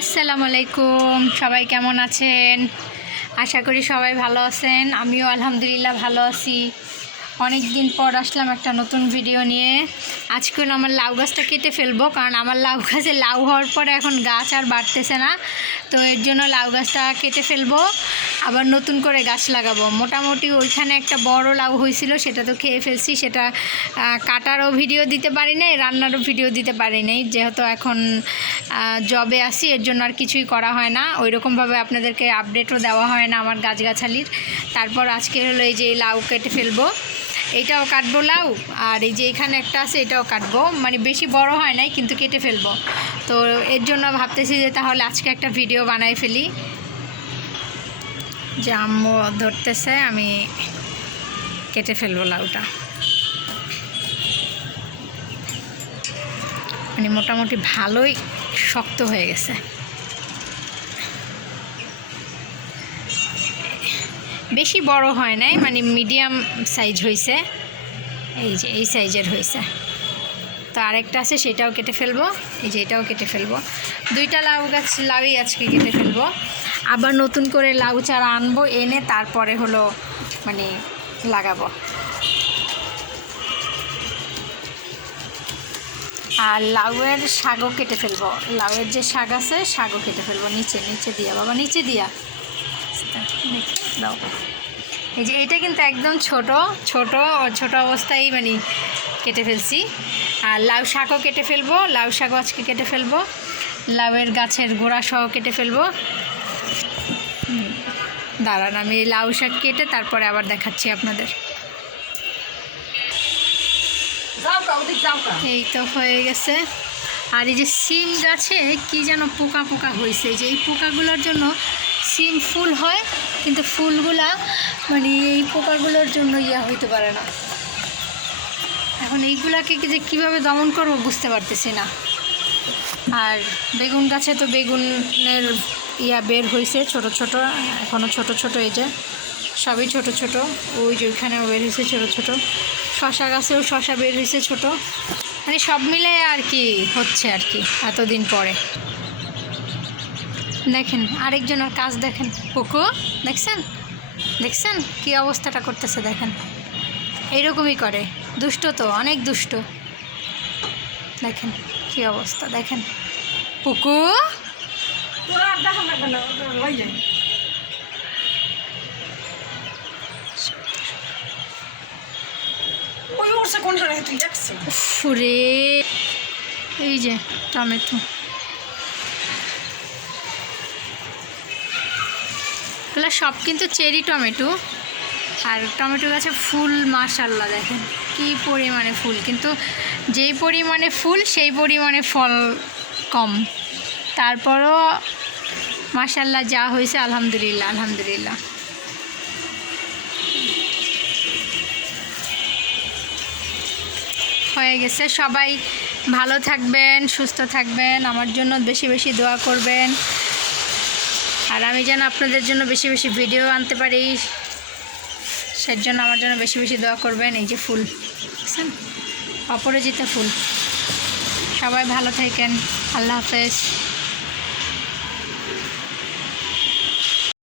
আসসালামু আলাইকুম সবাই কেমন আছেন? আশা করি সবাই ভালো আছেন। আমিও আলহামদুলিল্লাহ ভালো আছি। অনেক দিন পর আসলাম একটা নতুন ভিডিও নিয়ে। আজকে আমার লাউ গাছটা কেটে ফেলব, কারণ আমার লাউ গাছে লাউ হওয়ার পরে এখন গাছ আর বাড়তেছে না। তো এর জন্য লাউ গাছটা কেটে ফেলব। আবার নতুন করে গাছ লাগাবো। মোটামুটি ওইখানে একটা বড় লাউ হয়েছিল, সেটা তো খেয়ে ফেলছি। সেটা কাটারও ভিডিও দিতে পারি নাই, রান্নারও ভিডিও দিতে পারি নাই। যেহেতু এখন জবে আসি এর জন্য আর কিছুই করা হয় না। ওই রকমভাবে আপনাদেরকে আপডেটও দেওয়া হয় না আমার গাছগাছালির। তারপর আজকে হলো এই যে লাউ কেটে ফেলব। এইটাও কাটবো লাউ, আর এই যে এখানে একটা আছে, এটাও কাটবো। মানে বেশি বড় হয় নাই, কিন্তু কেটে ফেলব। তো এর জন্য ভাবতেছি যে তাহলে আজকে একটা ভিডিও বানাই ফেলি। যে আম্মু ধরতেছে, আমি কেটে ফেলব লাউটা। মানে মোটামুটি ভালোই শক্ত হয়ে গেছে। বেশি বড় হয় নাই মানে মিডিয়াম সাইজ হয়েছে এই যে, এই সাইজের হয়েছে তো আরেকটা আছে, সেটাও কেটে ফেলব। এই যে, এটাও কেটে ফেলব। দুইটা লাউ গাছ, লাউই আজকে কেটে ফেলব। আবার নতুন করে লাউ চারা আনব, এনে তারপরে হলো মানে লাগাবো। আর লাউয়ের শাকও কেটে ফেলব। লাউয়ের যে শাক আছে, শাকও কেটে ফেলব। নিচে নিচে দিয়া, বাবা, নিচে দিয়া। দাও। এই যে এইটা কিন্তু একদম ছোট ছোট ছোট অবস্থায় মানে কেটে ফেলছি। আর লাউ শাকও কেটে ফেলব, লাউ শাকও আজকে কেটে ফেলব। লাউয়ের গাছের গোড়া সহ কেটে ফেলব। দাঁড়ান আমি লাউ শাক কেটে তারপরে আবার দেখাচ্ছি আপনাদের। এই তো হয়ে গেছে। আর এই যে সিম গাছে কি যেন পোকা পোকা হয়েছে। এই যে এই পোকাগুলোর জন্য সিম ফুল হয় কিন্তু ফুলগুলা মানে এই পোকাগুলোর জন্য ইয়া হইতে পারে না। এখন এইগুলাকে যে কীভাবে দমন করব বুঝতে পারতেছি না। আর বেগুন গাছে তো বেগুনের ইয়া বের হয়েছে ছোট ছোট এখনও ছোট ছোট এই যে, সবই ছোট ছোট। ওই যে ওইখানেও বের হয়েছে ছোট ছোট। শশা গাছেও শশা বের হয়েছে ছোট। মানে সব মিলে আর কি হচ্ছে আর কি, এতদিন পরে। দেখেন, আরেকজনের কাজ দেখেন। পুকু, দেখছেন? দেখছেন কি অবস্থাটা করতেছে দেখেন? এইরকমই করে। দুষ্ট তো, অনেক দুষ্ট। দেখেন কি অবস্থা, দেখেন। পুকু? এই যে টমেটো। এগুলো সব কিন্তু চেরি টমেটো। আর টমেটো গাছে ফুল মাশাল্লাহ দেখেন, কি পরিমাণে ফুল। কিন্তু যেই পরিমাণে ফুল, সেই পরিমাণে ফল কম। তারপরও মাশাল্লাহ যা হয়েছে, আলহামদুলিল্লাহ আলহামদুলিল্লাহ। হয়ে গেছে। সবাই ভালো থাকবেন, সুস্থ থাকবেন, আমার জন্য বেশি বেশি দোয়া করবেন। আর আমি যেন আপনাদের জন্য বেশি বেশি ভিডিও আনতে পারি সের জন্য আমার জন্য বেশি বেশি দোয়া করবেন। এই যে ফুল বুঝছেন অপরাজিতা ফুল। সবাই ভালো থাকেন। আল্লাহ হাফেজ।